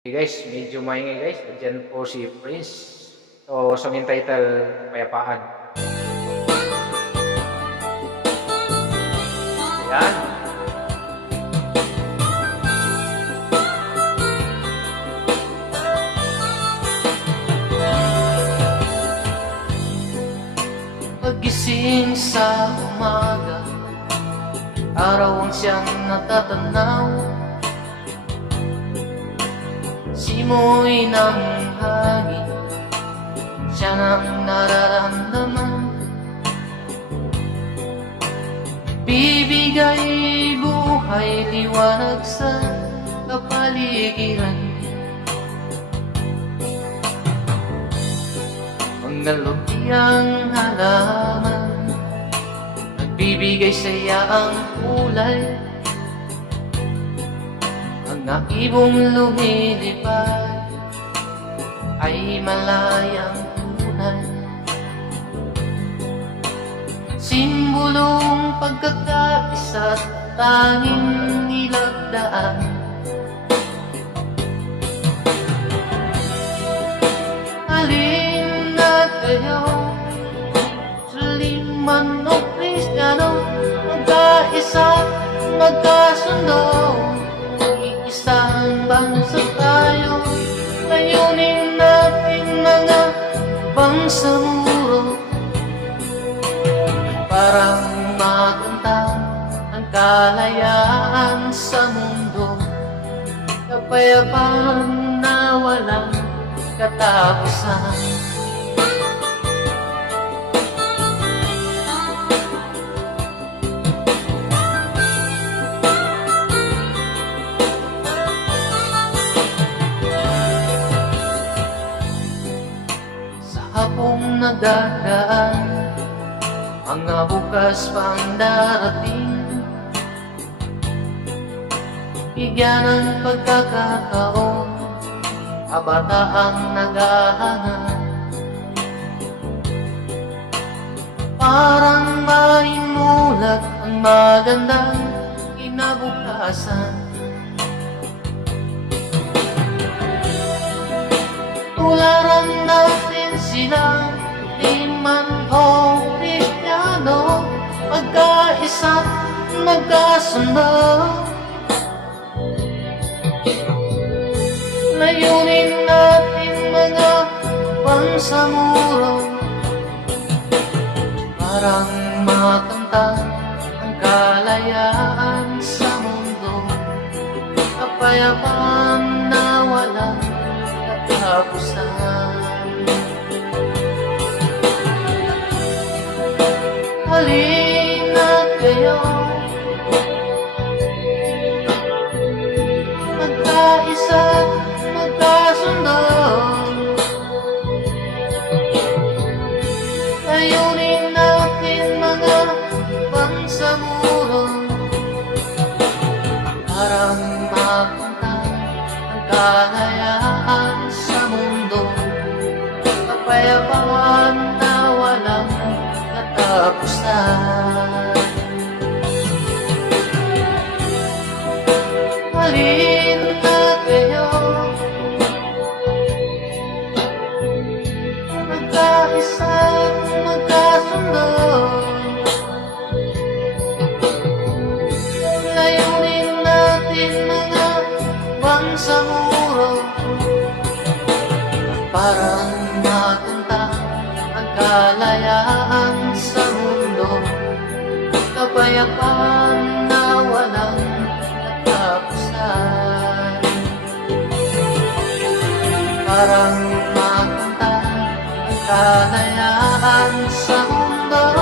Hey guys, medyo maingay guys. Diyan po si Prince. So, song yung title, Kapayapaan. Yan. Pagising sa umaga, araw ang siyang natatanaw. Simoy ng hangin, siya nang nararamdaman. Bibigay buhay, liwanag sa kapaligiran. Mga lutiyang halaman, nagbibigay saya ang kulay. Mga ibong lumilipad ay malayang tunay. Simbolong pagkakaisa at tanging nilagdaan. Alin na kayo, Muslim man o Kristiyano, magkaisa, magkasundo. Isang bansa tayo, layunin natin mga bangsamuro. Parang makanta ang kalayaan sa mundo, kapayapaan na walang katapusan. Hapong nagdadaan, mga bukas pang darating. Bigyan ng pagkakataon, kabataang naghahanap. Parang maimulat ang magandang kinabukasan. Tularan natin sila, Musliman o Kristiyano, magkaisa, magkasundo. Layunin natin mga bangsamuro, parang makanta ang kalayaan sa mundo, kapayapaan na walang katapusan. Halina kayo, magkaisa, magkasundo. Layunin natin mga bangsamuro, parang mapunta ang kalayaan sa mundo, kapayapaan na walang katapusan. Halina kayo, magkaisa, magkasundo. Layunin natin mga bangsamuro, parang matunta ang kalayaan sa mundo, kapayapaan na walang katapusan. Parang matunta ang kalayaan sa mundo,